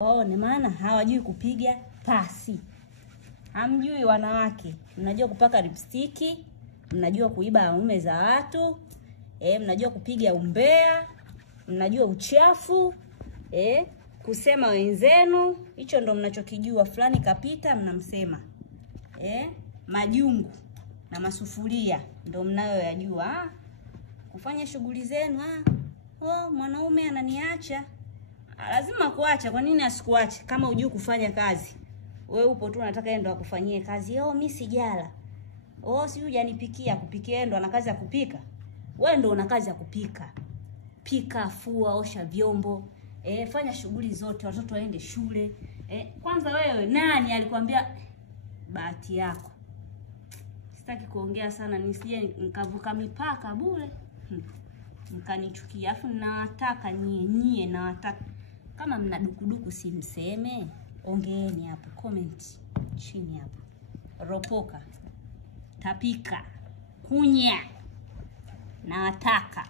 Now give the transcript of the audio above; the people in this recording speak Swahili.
Oh, ni maana hawajui kupiga pasi. Hamjui wanawake. Mnajua kupaka lipstick, mnajua kuiba waume za watu, mnajua kupiga umbea, mnajua uchafu, kusema wenzenu, hicho ndo mnachokijua. Fulani kapita mnamsema. Majungu na masufuria ndo mnayoyajua. Kufanya shughuli zenu, mwanaume ananiacha. Lazima kuacha. Kwa nini asikuache kama hujui kufanya kazi? Wewe upo tu unataka yeye ndo akufanyie kazi. Mimi sijala. Si hujanipikia, kupikia yeye ndo ana kazi ya kupika. Wewe ndo una kazi ya kupika. Pika, fua, osha vyombo. Fanya shughuli zote, watoto waende shule. Kwanza wewe nani alikwambia bahati yako? Sitaki kuongea sana nisije nikavuka mipaka bure. Mkanichukia. Afu nawataka nyie nawataka. Kama mna dukuduku simseme, ongeeni hapo, comment chini hapo. Ropoka, tapika, kunya, nawataka.